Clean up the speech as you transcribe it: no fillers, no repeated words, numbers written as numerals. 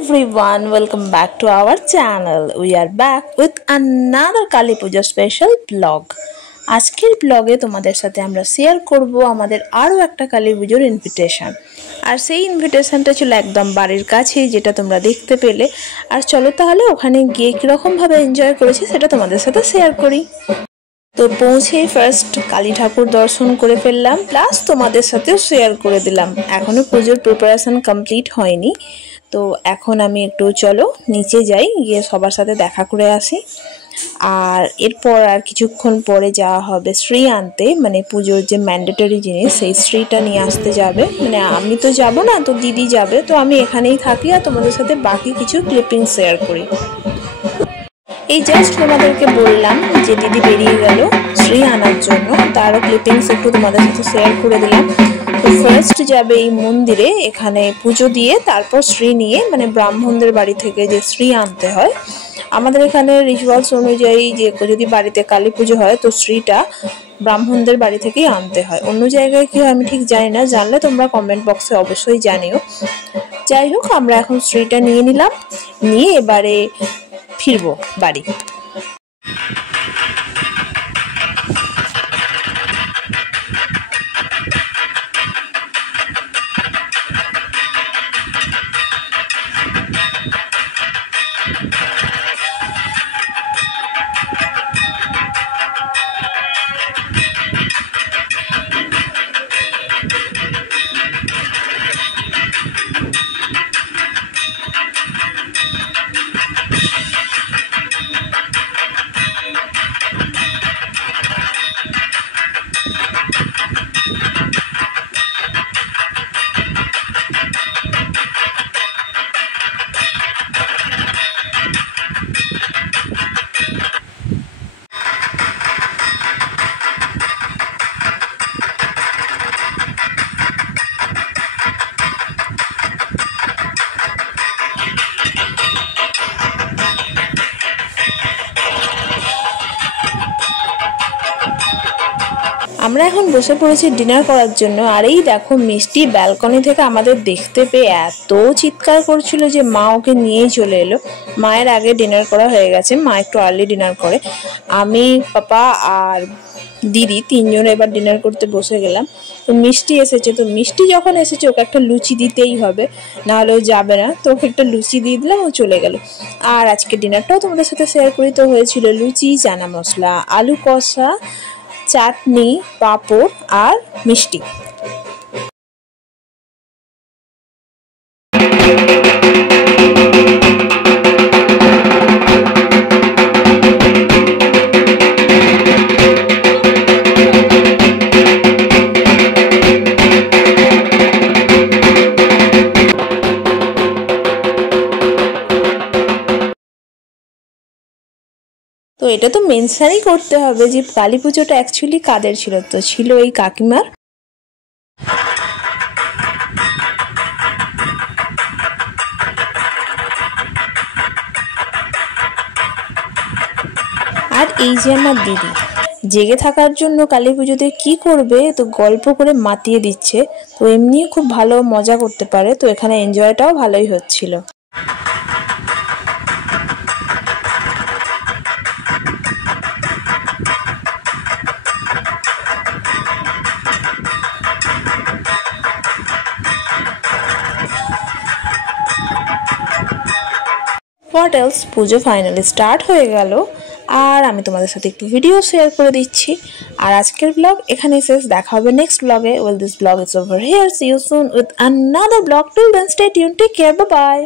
everyone, welcome back to our channel. We are back with another Kali Puja special vlog. আজকের ব্লগে তোমাদের সাথে আমরা শেয়ার করব আমাদের আরো একটা কালী পুজোর ইনভিটেশন। আর সেই ইনভিটেশনটা ছিল একদম বাড়ির কাছেই, যেটা তোমরা দেখতে পেলে। আর চলো তাহলে ওখানে গিয়ে কি রকম ভাবে এনজয় করেছি সেটা তোমাদের সাথে শেয়ার করি। তো পৌঁছে ফার্স্ট কালী ঠাকুর দর্শন করে ফেললাম, প্লাস তোমাদের সাথেও শেয়ার করে দিলাম। এখনো পুজোর প্রিপারেশন কমপ্লিট হয়নি, তো এখন আমি একটু চলো নিচে যাই, গিয়ে সবার সাথে দেখা করে আসি। আর এরপর আর কিছুক্ষণ পরে যাওয়া হবে শ্রী আনতে, মানে পুজোর যে ম্যান্ডেটরি জিনিস সেই শ্রীটা নিয়ে আসতে যাবে। মানে আমি তো যাব না, তো দিদি যাবে, তো আমি এখানেই থাকি আর তোমাদের সাথে বাকি কিছু ক্লিপিং শেয়ার করি। এই জাস্ট তোমাদেরকে বললাম যে দিদি বেরিয়ে গেল শ্রী আনার জন্য, তারও ক্লিপিংস একটু তোমাদের সাথে শেয়ার করে দিলাম। তো ফার্স্ট যাবে এই মন্দিরে, এখানে পুজো দিয়ে তারপর শ্রী নিয়ে, মানে ব্রাহ্মণদের বাড়ি থেকে যে শ্রী আনতে হয়। আমাদের এখানে রিচুয়ালস অনুযায়ী যে যদি বাড়িতে কালী পুজো হয় তো শ্রীটা ব্রাহ্মণদের বাড়ি থেকেই আনতে হয়। অন্য জায়গায় কি হয় আমি ঠিক জানি না, জানলে তোমরা কমেন্ট বক্সে অবশ্যই জানিও। যাই হোক, আমরা এখন শ্রীটা নিয়ে নিলাম, নিয়ে এবারে ফিরবো বাড়ি। আমরা এখন বসে পড়েছি ডিনার করার জন্য। আর এই দেখো মিষ্টি ব্যালকনি থেকে আমাদের দেখতে পেয়ে এত চিৎকার করছিল যে মা ওকে নিয়েই চলে এলো। মায়ের আগে ডিনার করা হয়ে গেছে, মা একটু আর্লি ডিনার করে। আমি, পাপা আর দিদি তিনজন এবার ডিনার করতে বসে গেলাম। তো মিষ্টি এসেছে, তো মিষ্টি যখন এসেছে ওকে একটা লুচি দিতেই হবে, নাহলে ও যাবে না। তো ওকে একটা লুচি দিয়ে দিলাম, ও চলে গেল। আর আজকে ডিনারটাও তোমাদের সাথে শেয়ার করি। তো হয়েছিল লুচি, চানা মশলা, আলু কষা, চাটনি, পাঁপড় আর মিষ্টি। তো এটা তো মেনশনই করতে হবে যে কালী পুজোটা অ্যাকচুয়ালি কাদের ছিল, তো ছিল এই কাকিমার। আর এই যে আমার দিদি জেগে থাকার জন্য কালী পুজোতে কি করবে তো গল্প করে মাতিয়ে দিচ্ছে। তো এমনি খুব ভালো মজা করতে পারে, তো এখানে এনজয়টাও ভালোই হচ্ছিল। What else, Puja finally start হয়ে গেল। আর আমি তোমাদের সাথে একটু ভিডিও শেয়ার করে দিচ্ছি। আর আজকের ব্লগ এখানেই শেষ, দেখা হবে নেক্সট ব্লগে। Well, this blog is over here, see you soon with another blog. Till then stay tune, take care, bye by.